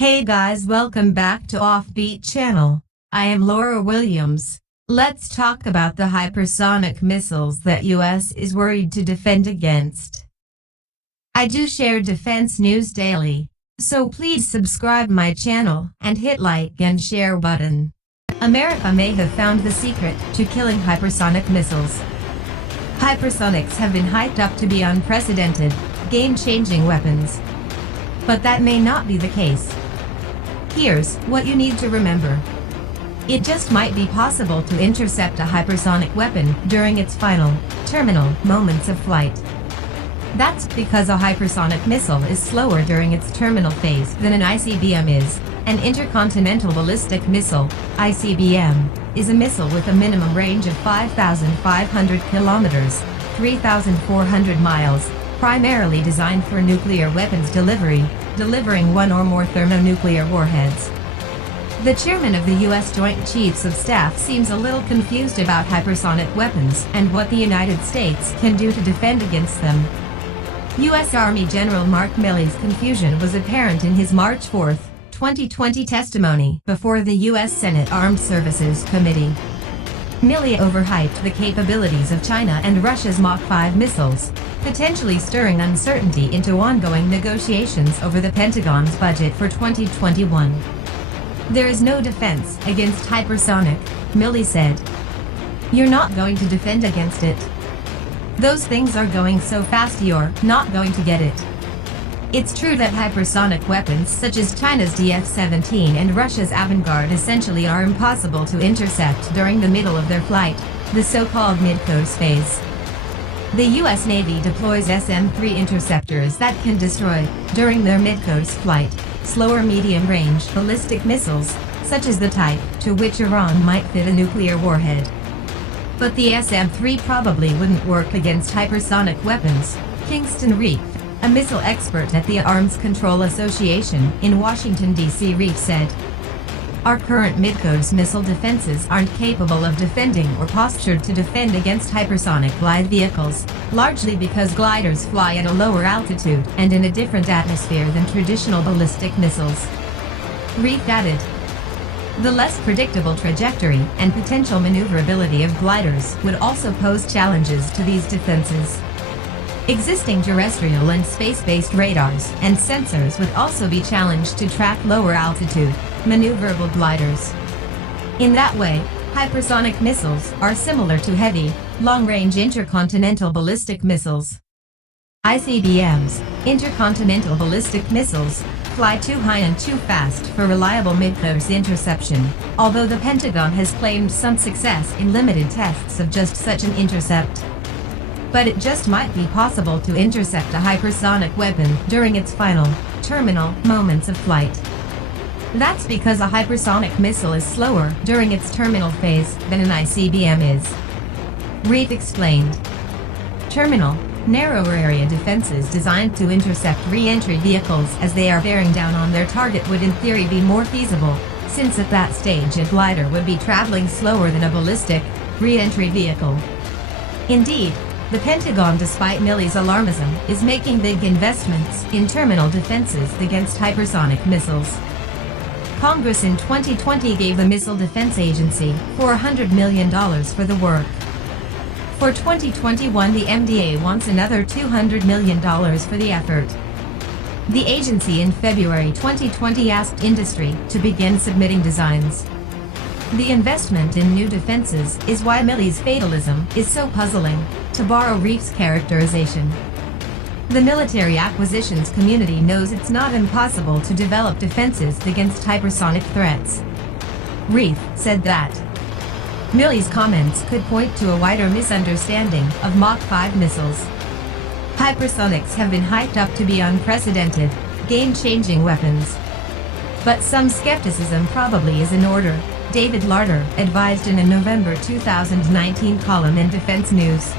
Hey guys, welcome back to Offbeat Channel. I am Laura Williams. Let's talk about the hypersonic missiles that US is worried to defend against. I do share defense news daily, so please subscribe my channel and hit like and share button. America may have found the secret to killing hypersonic missiles. Hypersonics have been hyped up to be unprecedented, game-changing weapons. But that may not be the case. Here's what you need to remember. It just might be possible to intercept a hypersonic weapon during its final, terminal moments of flight. That's because a hypersonic missile is slower during its terminal phase than an ICBM is. An intercontinental ballistic missile, ICBM, is a missile with a minimum range of 5,500 kilometers, 3,400 miles, primarily designed for nuclear weapons delivery, delivering one or more thermonuclear warheads. The chairman of the U.S. Joint Chiefs of Staff seems a little confused about hypersonic weapons and what the United States can do to defend against them. U.S. Army General Mark Milley's confusion was apparent in his March 4, 2020 testimony before the U.S. Senate Armed Services Committee. Milley overhyped the capabilities of China and Russia's Mach 5 missiles, potentially stirring uncertainty into ongoing negotiations over the Pentagon's budget for 2021. There is no defense against hypersonic, Milley said. You're not going to defend against it. Those things are going so fast you're not going to get it. It's true that hypersonic weapons such as China's DF-17 and Russia's Avangard essentially are impossible to intercept during the middle of their flight, the so-called mid-course phase. The U.S. Navy deploys SM-3 interceptors that can destroy, during their mid-course flight, slower medium-range ballistic missiles, such as the type to which Iran might fit a nuclear warhead. But the SM-3 probably wouldn't work against hypersonic weapons, Kingston Reef, a missile expert at the Arms Control Association in Washington, D.C. Reef said. Our current mid-course missile defenses aren't capable of defending or postured to defend against hypersonic glide vehicles, largely because gliders fly at a lower altitude and in a different atmosphere than traditional ballistic missiles. Reef added. The less predictable trajectory and potential maneuverability of gliders would also pose challenges to these defenses. Existing terrestrial and space-based radars and sensors would also be challenged to track lower altitude, maneuverable gliders. In that way, hypersonic missiles are similar to heavy, long-range intercontinental ballistic missiles. ICBMs, intercontinental ballistic missiles, fly too high and too fast for reliable mid-course interception, although the Pentagon has claimed some success in limited tests of just such an intercept. But it just might be possible to intercept a hypersonic weapon during its final, terminal moments of flight. That's because a hypersonic missile is slower during its terminal phase than an ICBM is. Reef explained. Terminal, narrower area defenses designed to intercept re-entry vehicles as they are bearing down on their target would in theory be more feasible, since at that stage a glider would be traveling slower than a ballistic, re-entry vehicle. Indeed, the Pentagon, despite Milley's alarmism, is making big investments in terminal defenses against hypersonic missiles. Congress in 2020 gave the Missile Defense Agency $400 million for the work. For 2021, the MDA wants another $200 million for the effort. The agency in February 2020 asked industry to begin submitting designs. The investment in new defenses is why Milley's fatalism is so puzzling, to borrow Reef's characterization. The military acquisitions community knows it's not impossible to develop defenses against hypersonic threats. Reef said that Milley's comments could point to a wider misunderstanding of Mach 5 missiles. Hypersonics have been hyped up to be unprecedented, game-changing weapons. But some skepticism probably is in order, David Larter advised in a November 2019 column in Defense News.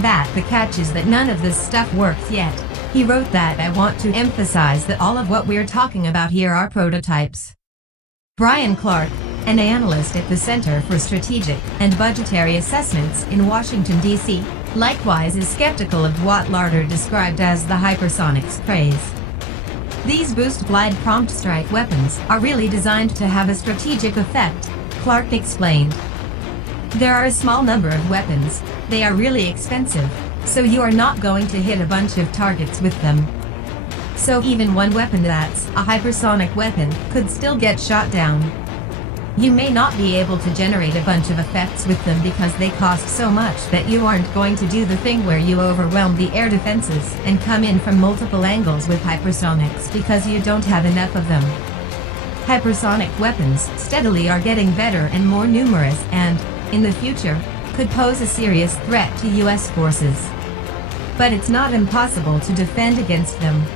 That the catch is that none of this stuff works yet. He wrote that I want to emphasize that all of what we're talking about here are prototypes. Brian Clark, an analyst at the Center for Strategic and Budgetary Assessments in Washington, D.C., likewise is skeptical of what Larter described as the hypersonics craze. These boost glide prompt strike weapons are really designed to have a strategic effect, Clark explained. There are a small number of weapons, they are really expensive, so you are not going to hit a bunch of targets with them. So even one weapon that's a hypersonic weapon could still get shot down. You may not be able to generate a bunch of effects with them because they cost so much that you aren't going to do the thing where you overwhelm the air defenses and come in from multiple angles with hypersonics because you don't have enough of them. Hypersonic weapons steadily are getting better and more numerous and, in the future, could pose a serious threat to US forces. But it's not impossible to defend against them.